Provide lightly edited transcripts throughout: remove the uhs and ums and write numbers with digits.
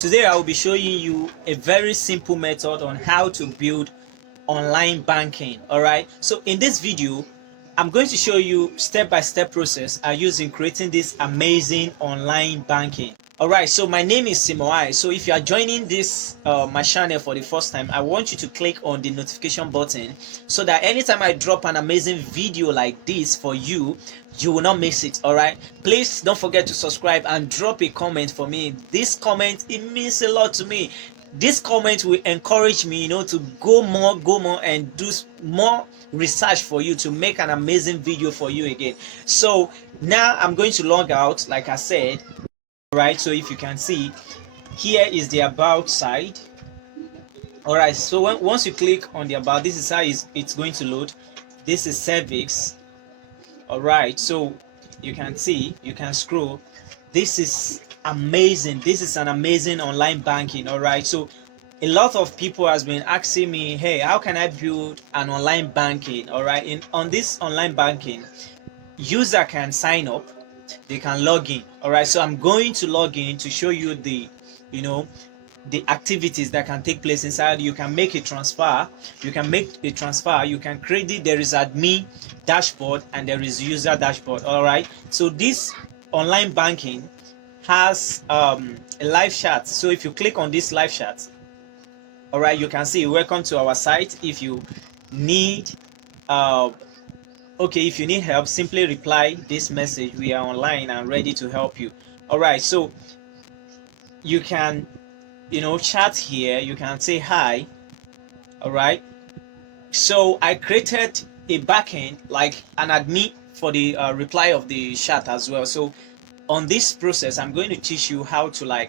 Today I will be showing you a very simple method on how to build online banking. Alright, so in this video I'm going to show you step-by-step process I use in creating this amazing online banking. Alright, so my name is Simoai. So if you are joining this my channel for the first time, I want you to click on the notification button so that anytime I drop an amazing video like this for you, you will not miss it. Alright, please don't forget to subscribe and drop a comment for me. This comment, it means a lot to me. This comment will encourage me, to go more and do more research for you to make an amazing video for you again. So now I'm going to log out, like I said. Alright, so if you can see, here is the about side. Alright, so once you click on the about, this is how it's going to load. This is cervix. Alright, so you can see, you can scroll. This is amazing. This is an amazing online banking. Alright, so a lot of people has been asking me, hey, how can I build an online banking? Alright, on this online banking, user can sign up, they can log in. Alright, so I'm going to log in to show you the activities that can take place inside. You can make a transfer, you can credit. There is admin dashboard and there is user dashboard. Alright, so this online banking has a live chat. So if you click on this live chat, alright, you can see welcome to our site. If you need if you need help, simply reply this message. We are online and ready to help you. Alright, so you can chat here, you can say hi. Alright, so I created a backend like an admin for the reply of the chat as well. So on this process, I'm going to teach you how to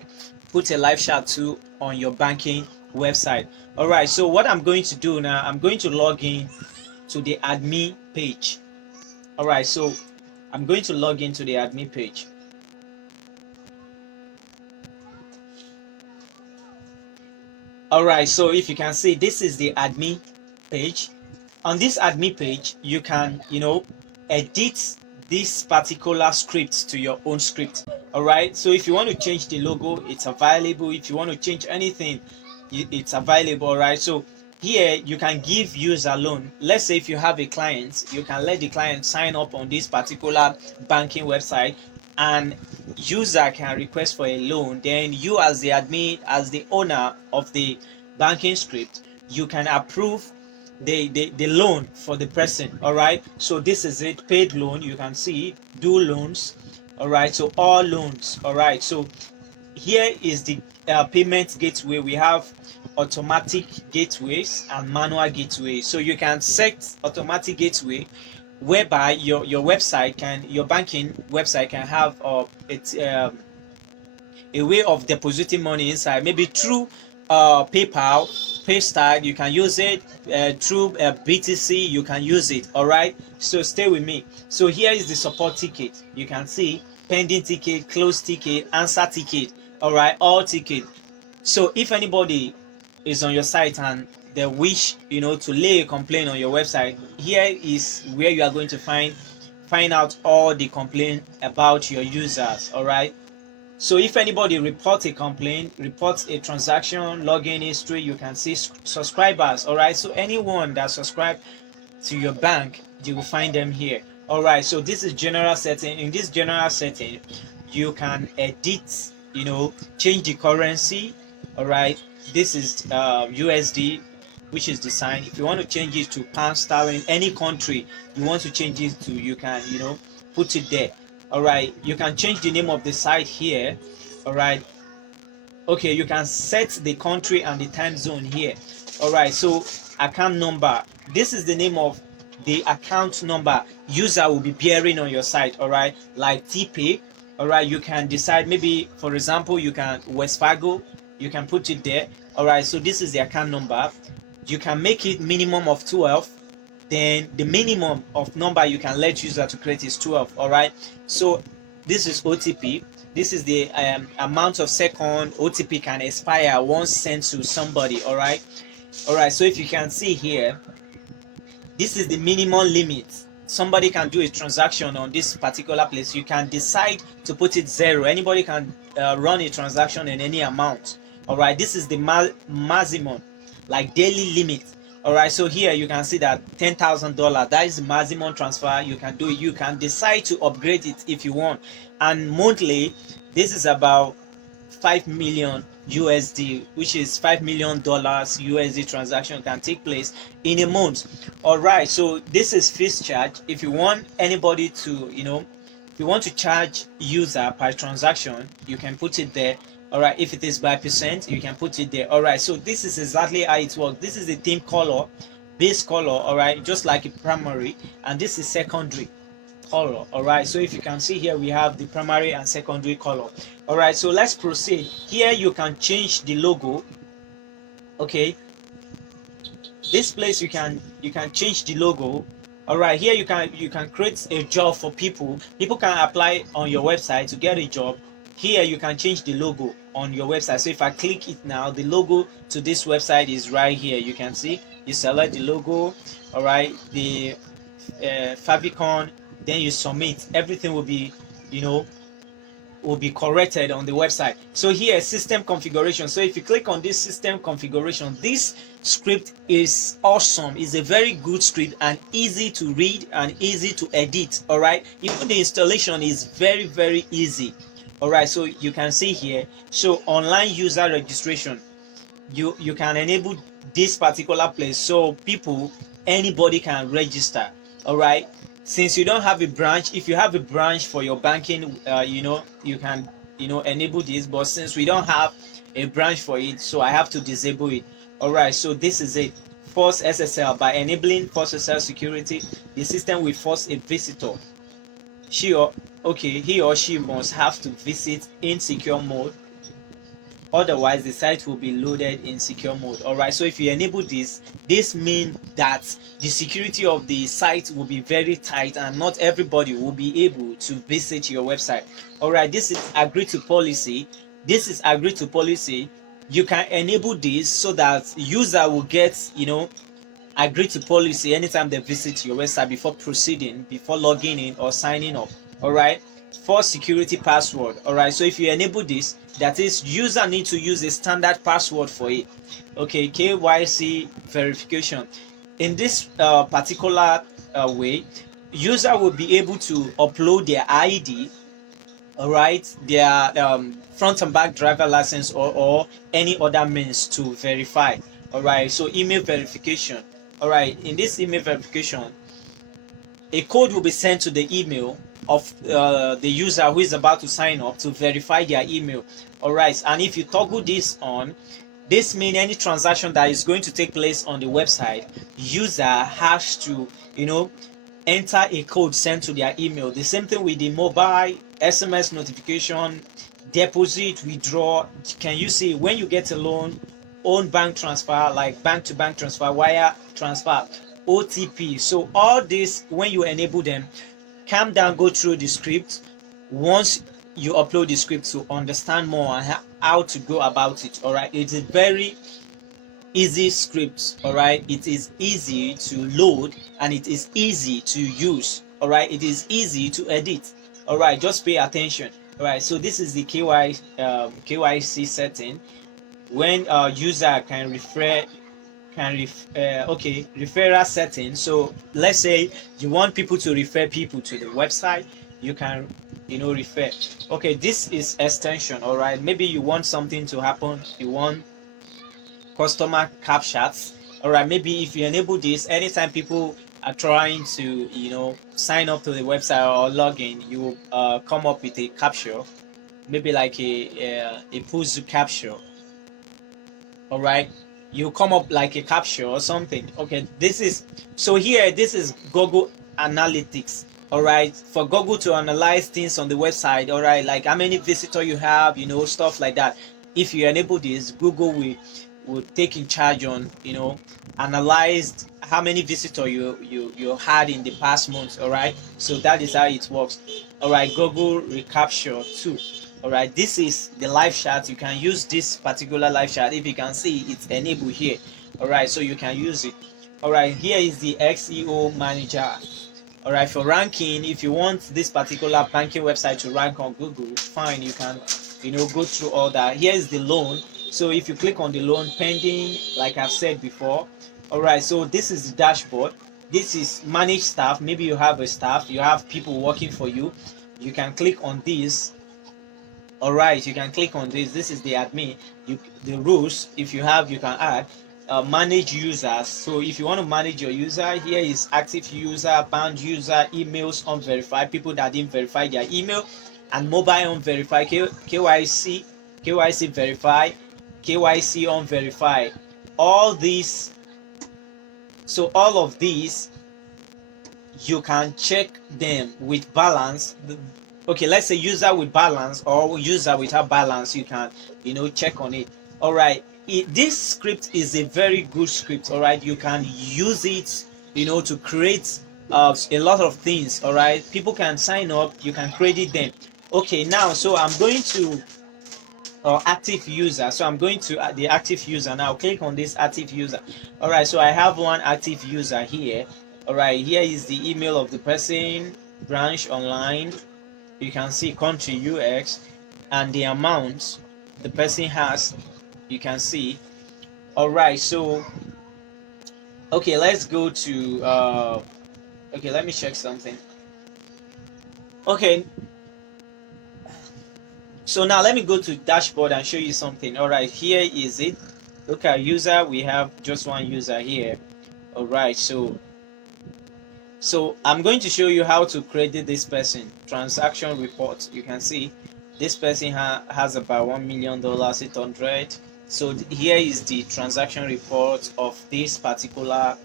put a live chat tool on your banking website. Alright, so what I'm going to do now, I'm going to log in to the admin page. Alright, so I'm going to log into the admin page. Alright, so if you can see, this is the admin page. On this admin page, you can edit this particular script to your own script. Alright, so if you want to change the logo, it's available. If you want to change anything, it's available. Alright, so here you can give user loan. Let's say if you have a client, you can let the client sign up on this particular banking website and user can request for a loan. Then you, as the admin, as the owner of the banking script, you can approve the loan for the person. Alright, so this is it, paid loan. You can see do loans. Alright, so all loans. Alright, so here is the payment gateway. We have automatic gateways and manual gateways. So you can set automatic gateway whereby your banking website can have a way of depositing money inside, maybe through PayPal, PayStyle. You can use it through BTC. You can use it. Alright, so stay with me. So here is the support ticket. You can see pending ticket, closed ticket, answer ticket. Alright, all ticket. So if anybody is on your site and they wish to lay a complaint on your website, here is where you are going to find out all the complaint about your users. Alright, so if anybody reports a complaint, reports a transaction, login history, you can see subscribers. Alright, so anyone that subscribed to your bank, you will find them here. Alright, so this is general setting. In this general setting, you can edit, change the currency. Alright, this is USD, which is the sign. If you want to change it to pound sterling, any country you want to change it to, you can put it there. Alright, you can change the name of the site here. Alright, okay, you can set the country and the time zone here. Alright, so account number, this is the name of the account number user will be bearing on your site. Alright, like TP. Alright, you can decide, maybe for example, you can West Fargo, you can put it there. Alright, so this is the account number. You can make it minimum of 12. Then the minimum of number you can let user to create is 12. Alright, so this is OTP. This is the amount of second OTP can expire once sent to somebody. Alright, so if you can see here, this is the minimum limit somebody can do a transaction on this particular place, you can decide to put it 0. Anybody can run a transaction in any amount. All right, this is the maximum, like daily limit. All right, so here you can see that $10,000, that is the maximum transfer you can do. You can decide to upgrade it if you want. And monthly, this is about 5 million USD, which is $5 million USD transaction can take place in a month. All right, so this is fees charge. If you want anybody to, if you want to charge user per transaction, you can put it there. All right, if it is by percent, you can put it there. All right, so this is exactly how it works. This is the theme color, base color. All right, just like a primary, and this is secondary color. All right, so if you can see here, we have the primary and secondary color. All right, so let's proceed. Here you can change the logo. Okay, this place you can change the logo. All right, here you can create a job for people. People can apply on your website to get a job. Here you can change the logo on your website. So if I click it now, the logo to this website is right here. You can see, you select the logo. All right, the favicon, then you submit. Everything will be, will be corrected on the website. So here, system configuration. So if you click on this system configuration, this script is awesome. It's a very good script and easy to read and easy to edit. All right, even the installation is very, very easy. All right, so you can see here, so online user registration, you can enable this particular place, so anybody can register. All right, since you don't have a branch, if you have a branch for your banking, you can enable this, but since we don't have a branch for it, so I have to disable it. All right, so this is it. Force SSL. By enabling force SSL security, the system will force a visitor. He or she must have to visit in secure mode, otherwise the site will be loaded in secure mode. All right, so if you enable this means that the security of the site will be very tight and not everybody will be able to visit your website. All right, this is agree to policy. You can enable this so that user will get agree to policy anytime they visit your website before proceeding, before logging in or signing up. All right, for security password. All right, so if you enable this, that is, user need to use a standard password for it. Okay, KYC verification. In this particular way, user will be able to upload their ID, all right, their front and back driver license, or any other means to verify. All right, so email verification. All right, in this email verification, a code will be sent to the email of the user who is about to sign up to verify their email. All right, and if you toggle this on, this means any transaction that is going to take place on the website, user has to enter a code sent to their email. The same thing with the mobile, SMS notification, deposit, withdraw. Can you see when you get a loan, own bank transfer, like bank to bank transfer, wire transfer, OTP? So all this, when you enable them, calm down, go through the script. Once you upload the script to understand more on how to go about it. All right, it's a very easy script. All right, it is easy to load and it is easy to use. All right, it is easy to edit. All right, just pay attention. All right, so this is the KYC setting. When user can referral setting. So let's say you want people to refer people to the website, you can refer. Okay, this is extension. All right, maybe you want something to happen, you want customer captchas. All right, maybe if you enable this, anytime people are trying to sign up to the website or log in, you will come up with a captcha, maybe like a push captcha. All right, you come up like a captcha or something. Okay, this is Google Analytics. All right, for Google to analyze things on the website. All right, like how many visitors you have, stuff like that. If you enable this, Google will take in charge on analyze how many visitors you had in the past month. All right, so that is how it works. All right, Google recapture too. All right, this is the live chat. You can use this particular live chat. If you can see, it's enabled here. All right, so you can use it. All right, here is the XEO manager. All right, for ranking, if you want this particular banking website to rank on Google, fine, you can, go through all that. Here is the loan. So if you click on the loan pending, like I've said before, all right, so this is the dashboard. This is manage staff. Maybe you have a staff, you have people working for you. You can click on this. All right, you can click on this. This is the admin. The rules, if you have, you can add. Manage users. So if you want to manage your user, here is active user, banned user, emails unverified, people that didn't verify their email, and mobile unverified, KYC verified, KYC unverified. All these, so all of these, you can check them with balance. Okay, let's say user with balance or user without balance, you can check on it. All right, this script is a very good script. All right, you can use it to create a lot of things. All right, people can sign up, you can credit them. Okay, now so I'm going to active user. So I'm going to the active user now. Click on this active user. All right, so I have one active user here. All right, here is the email of the person, branch online. You can see country UX and the amount the person has. You can see. All right, so okay, let's go to okay, let me check something. Okay, so now let me go to dashboard and show you something. All right, here is it. Look at user. We have just one user here. All right, so I'm going to show you how to credit this person. Transaction report. You can see this person has about $1,000,000 800. So here is the transaction report of this particular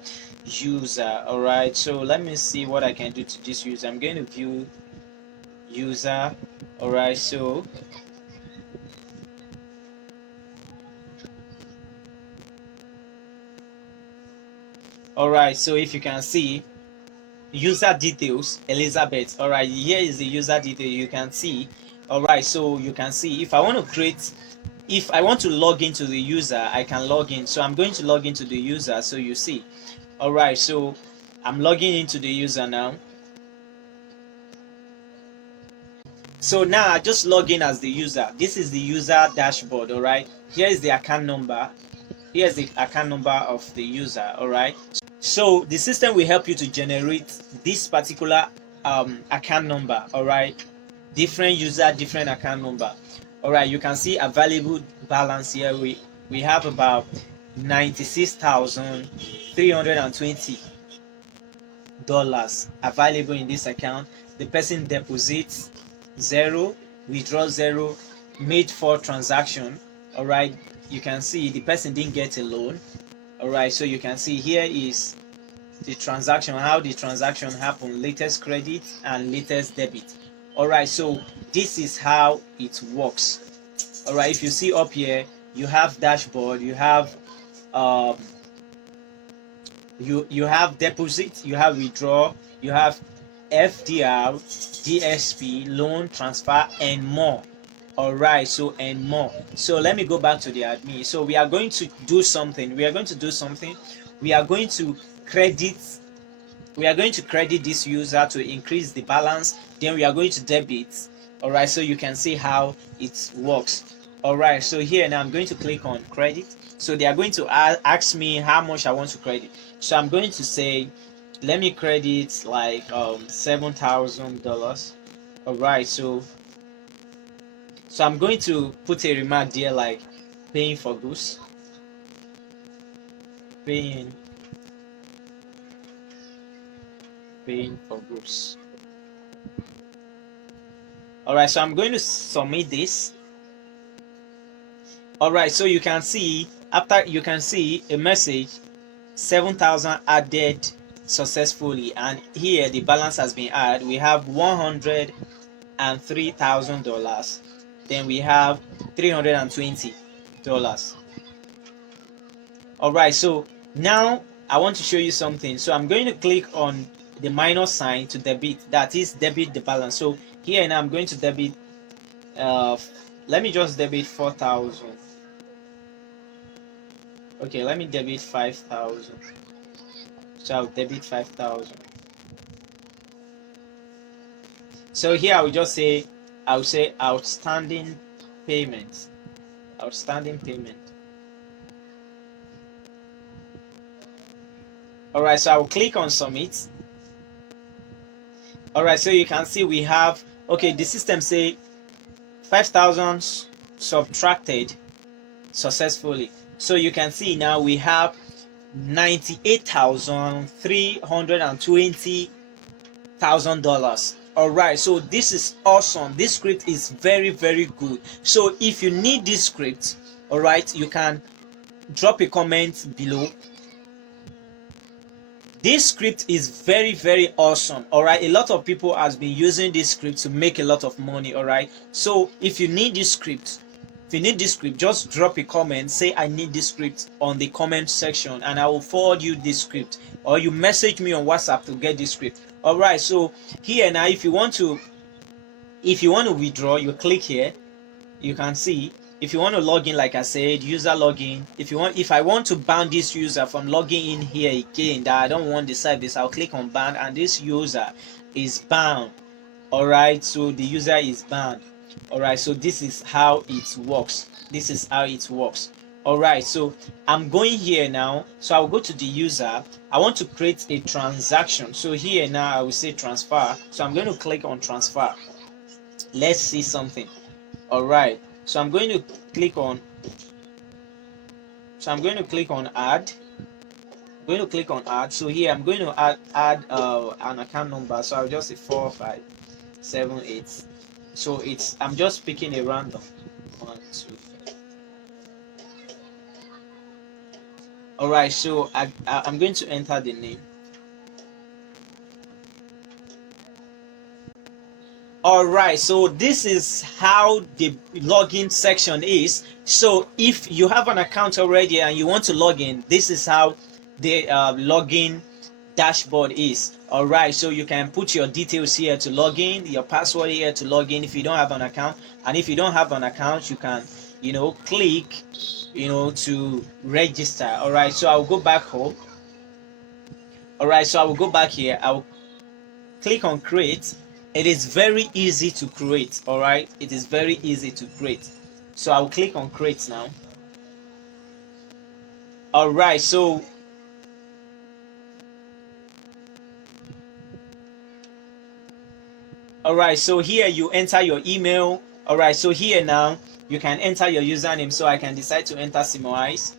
user. All right, so let me see what I can do to this user. I'm going to view user. All right, so if you can see user details, Elizabeth. All right, here is the user detail. You can see. All right, so you can see if I want to create, if I want to log into the user, I can log in. So I'm going to log into the user. So you see. All right, so I'm logging into the user now. So now I just log in as the user. This is the user dashboard. All right, here is the account number. Here's the account number of the user. All right, so the system will help you to generate this particular account number. All right, different user, different account number. All right, you can see available balance here. We have about $96,320 available in this account. The person deposits zero, withdraw zero, made 4 transaction. All right, you can see the person didn't get a loan. All right, so you can see here is the transaction, how the transaction happened, latest credit and latest debit. All right, so this is how it works. All right, if you see up here, you have dashboard, you have um, you have deposit, you have withdraw, you have FDR, DSP, loan transfer, and more. All right, so and more. So let me go back to the admin. So we are going to do something. We are going to do something. We are going to credit this user to increase the balance. Then we are going to debit. All right, so you can see how it works. All right, so here now I'm going to click on credit. So they are going to ask me how much I want to credit. So I'm going to say, let me credit like $7,000. All right, so I'm going to put a remark there like paying for goods, paying for goods. All right, so I'm going to submit this. All right, so you can see after you can see a message 7,000 added successfully, and here the balance has been added. We have $103,000. Then we have $320. All right, so now I want to show you something. So I'm going to click on the minus sign to debit, that is debit the balance. So here now I'm going to debit let me just debit 4,000. Okay, let me debit 5,000. So I'll debit 5,000. So here I will just say, I will say outstanding payment. Outstanding payment. Alright, so I will click on submit. Alright, so you can see we have, okay, the system say 5,000 subtracted successfully. So you can see now we have $98,320,000. Alright, so this is awesome. This script is very, very good. So if you need this script, alright, you can drop a comment below. This script is very, very awesome. Alright, a lot of people has been using this script to make a lot of money. Alright, so if you need this script, just drop a comment, say I need this script on the comment section, and I will forward you this script, or you message me on WhatsApp to get this script. Alright, so here now, if you want to withdraw, you click here. You can see, if you want to log in, like I said, user login. If I want to ban this user from logging in here again, that I don't want the service, I'll click on ban, and this user is banned. Alright, so the user is banned. Alright, so this is how it works. Alright, so I'm going here now. So I'll go to the user. I want to create a transaction. So here now I will say transfer. So I'm going to click on transfer. Let's see something. Alright, so I'm going to click on add. So here I'm going to add an account number. So I'll just say 4578. So I'm just picking a random 1, 2, 3. Alright, so I'm going to enter the name. Alright, so this is how the login section is. So if you have an account already and you want to log in, this is how the login dashboard is. Alright, so you can put your details here to log in, your password here to log in if you don't have an account. And if you don't have an account, you can click to register. Alright, so I'll go back home. Alright, so I will go back here. I'll click on create. It is very easy to create. Alright, it is very easy to create. So I'll click on create now. Alright, so here you enter your email. Alright, so here now you can enter your username. So I can decide to enter Simoice.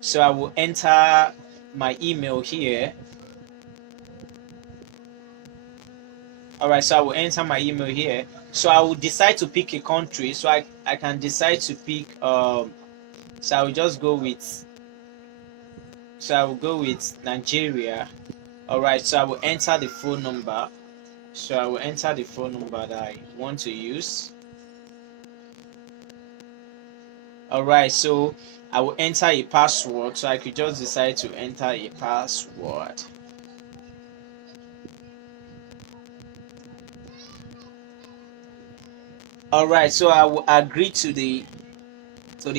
So I will enter my email here. Alright, so I will enter my email here. So I will decide to pick a country. So I can decide to pick so I will just go with Nigeria. Alright, so I will enter the phone number. So I will enter the phone number that I want to use. Alright, so I will enter a password. So I could just decide to enter a password. Alright, so I will agree to the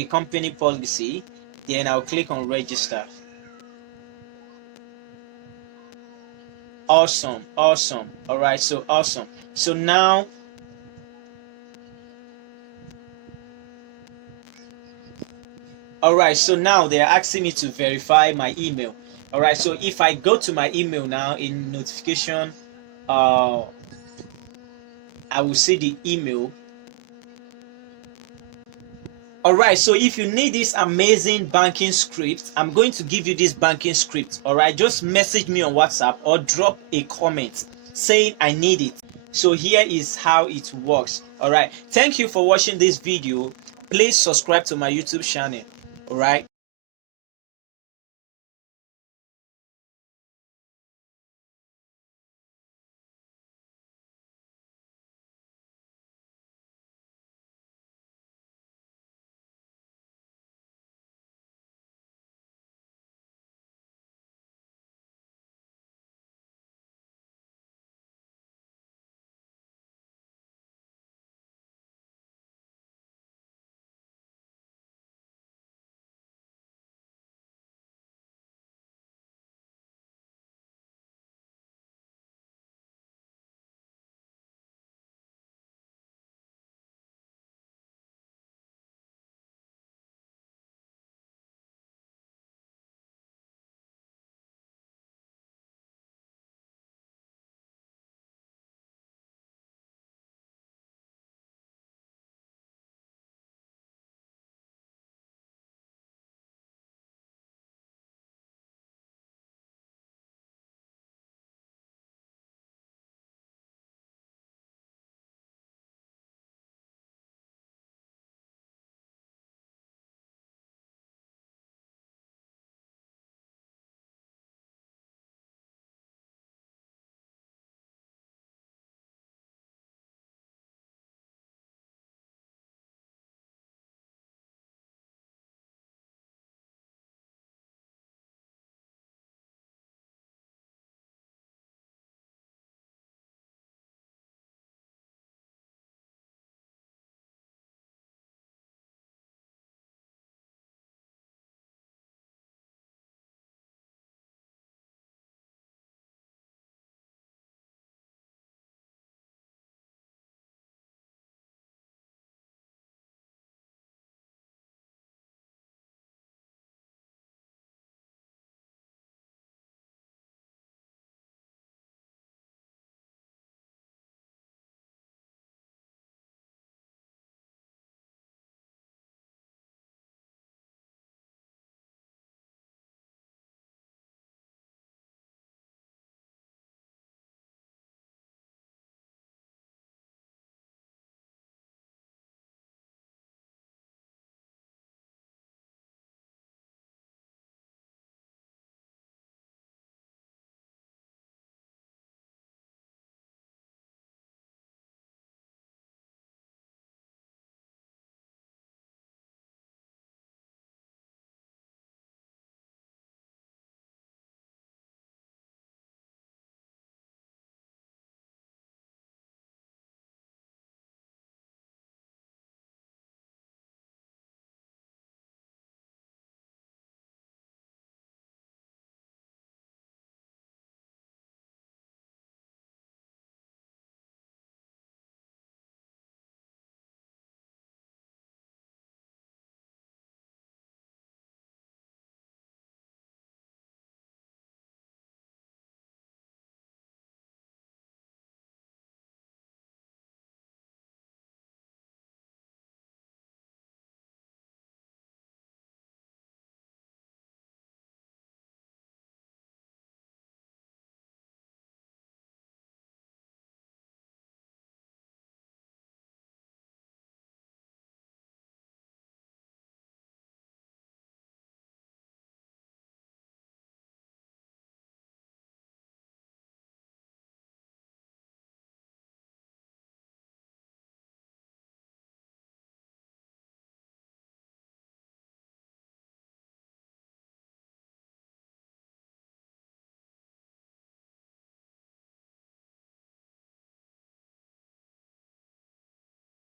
company policy. Then I'll click on register. Awesome. Alright, so awesome. So now they're asking me to verify my email. Alright, so if I go to my email now in notification, I will see the email. Alright, so if you need this amazing banking script, I'm going to give you this banking script. Alright, just message me on WhatsApp or drop a comment saying I need it. So here is how it works. Alright, thank you for watching this video. Please subscribe to my YouTube channel. Alright.